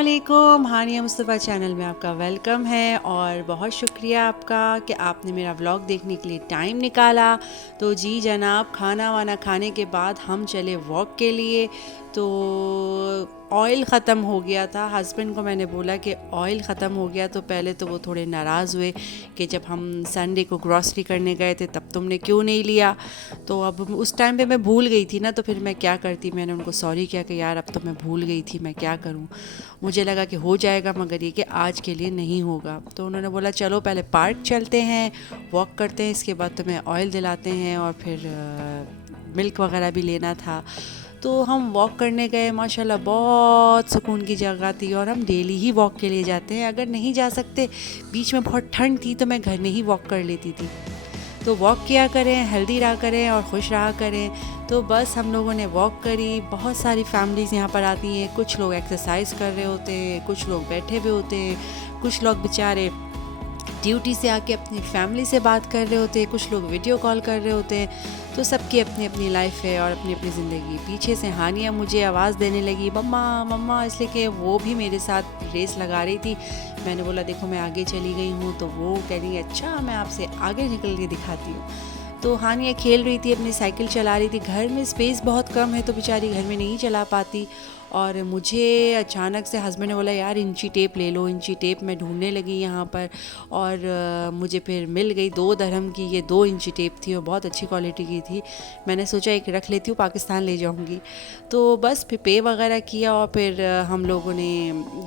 वालेकुम, हानिया मुस्तफ़ा चैनल में आपका वेलकम है और बहुत शुक्रिया आपका कि आपने मेरा व्लॉग देखने के लिए टाइम निकाला। तो जी जनाब, खाना वाना खाने के बाद हम चले वॉक के लिए। तो ऑयल ख़त्म हो गया था। हस्बैंड को मैंने बोला कि ऑयल ख़त्म हो गया, तो पहले तो वो थोड़े नाराज़ हुए कि जब हम संडे को ग्रॉसरी करने गए थे तब तुमने क्यों नहीं लिया। तो अब उस टाइम पे मैं भूल गई थी ना, तो फिर मैं क्या करती, मैंने उनको सॉरी किया कि यार अब तो मैं भूल गई थी, मैं क्या करूँ। मुझे लगा कि हो जाएगा मगर ये कि आज के लिए नहीं होगा। तो उन्होंने बोला चलो पहले पार्क चलते हैं, वॉक करते हैं, इसके बाद तुम्हें ऑयल दिलाते हैं और फिर मिल्क वगैरह भी लेना था। तो हम वॉक करने गए। माशाल्लाह बहुत सुकून की जगह थी और हम डेली ही वॉक के लिए जाते हैं। अगर नहीं जा सकते, बीच में बहुत ठंड थी, तो मैं घर में ही वॉक कर लेती थी। तो वॉक किया करें, हेल्दी रहा करें और खुश रहा करें। तो बस हम लोगों ने वॉक करी। बहुत सारी फैमिलीज़ यहाँ पर आती हैं। कुछ लोग एक्सरसाइज कर रहे होते हैं, कुछ लोग बैठे हुए होते हैं, कुछ लोग बेचारे ड्यूटी से आके अपनी फैमिली से बात कर रहे होते हैं, कुछ लोग वीडियो कॉल कर रहे होते हैं। तो सबकी अपनी अपनी लाइफ है और अपनी अपनी ज़िंदगी। पीछे से हानिया मुझे आवाज़ देने लगी, मम्मा मम्मा, इसलिए कि वो भी मेरे साथ रेस लगा रही थी। मैंने बोला देखो मैं आगे चली गई हूँ, तो वो कह रही अच्छा मैं आपसे आगे निकल के दिखाती हूँ। तो हानिया खेल रही थी, अपनी साइकिल चला रही थी। घर में स्पेस बहुत कम है, तो बेचारी घर में नहीं चला पाती। और मुझे अचानक से हस्बैंड ने बोला यार इंची टेप ले लो। इंची टेप मैं ढूंढने लगी यहाँ पर और मुझे फिर मिल गई 2 दरहम की। ये 2 इंची टेप थी और बहुत अच्छी क्वालिटी की थी। मैंने सोचा एक रख लेती हूँ, पाकिस्तान ले जाऊँगी। तो बस फिर पे वगैरह किया और फिर हम लोगों ने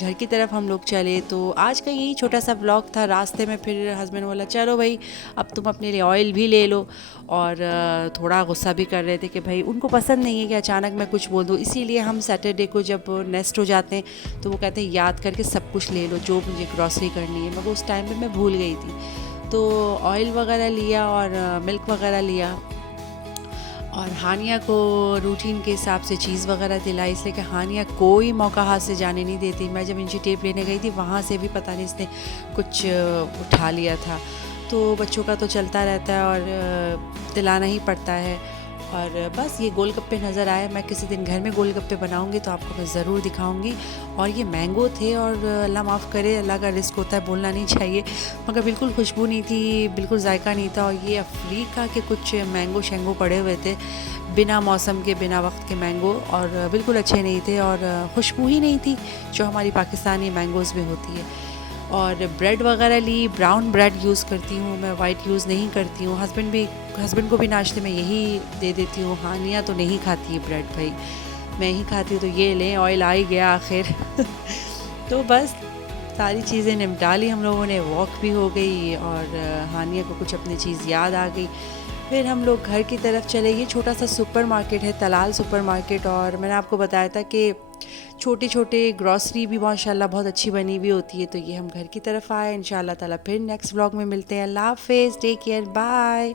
घर की तरफ हम लोग चले। तो आज का यही छोटा सा व्लॉग था। रास्ते में फिर हस्बैंड बोला चलो भाई अब तुम अपने लिए ऑयल भी ले लो। और थोड़ा गुस्सा भी कर रहे थे कि भाई उनको पसंद नहीं है कि अचानक मैं कुछ बोल दूँ। इसीलिए हम सैटरडे को जब नेस्ट हो जाते हैं तो वो कहते हैं याद करके सब कुछ ले लो जो मुझे ग्रॉसरी करनी है, मगर उस टाइम पे मैं भूल गई थी। तो ऑयल वगैरह लिया और मिल्क वगैरह लिया और हानिया को रूटीन के हिसाब से चीज़ वगैरह दिलाई, इसलिए कि हानिया कोई मौका हाथ से जाने नहीं देती। मैं जब इंची टेप लेने गई थी वहाँ से भी पता नहीं इसने कुछ उठा लिया था। तो बच्चों का तो चलता रहता है और दिलाना ही पड़ता है। और बस ये गोलगप्पे नज़र आए। मैं किसी दिन घर में गोलगप्पे बनाऊंगी तो आपको मैं ज़रूर दिखाऊंगी। और ये मैंगो थे और अल्लाह माफ़ करे, अल्लाह का रिस्क होता है, बोलना नहीं चाहिए, मगर बिल्कुल खुशबू नहीं थी, बिल्कुल जायका नहीं था। और ये अफ्रीका के कुछ मैंगो शेंगो पड़े हुए थे, बिना मौसम के बिना वक्त के मैंगो, और बिल्कुल अच्छे नहीं थे और खुशबू ही नहीं थी जो हमारी पाकिस्तानी मैंगोज़ में होती है। और ब्रेड वगैरह ली। ब्राउन ब्रेड यूज़ करती हूँ मैं, वाइट यूज़ नहीं करती हूँ। हस्बैंड को भी नाश्ते में यही दे देती हूँ। हानिया तो नहीं खाती है ब्रेड, भाई मैं ही खाती हूँ। तो ये लें, ऑयल आ ही गया आखिर। तो बस सारी चीज़ें निपटा ली हम लोगों ने। वॉक भी हो गई और हानिया को कुछ अपनी चीज़ याद आ गई। फिर हम लोग घर की तरफ चले। ये छोटा सा सुपर मार्केट है, तलाल सुपर मार्केट, और मैंने आपको बताया था कि छोटे छोटे ग्रॉसरी भी माशाल्लाह बहुत अच्छी बनी हुई होती है। तो ये हम घर की तरफ आए। इंशाल्लाह ताला फिर नेक्स्ट व्लॉग में मिलते हैं। अल्लाह हाफिज़, टेक केयर, बाय।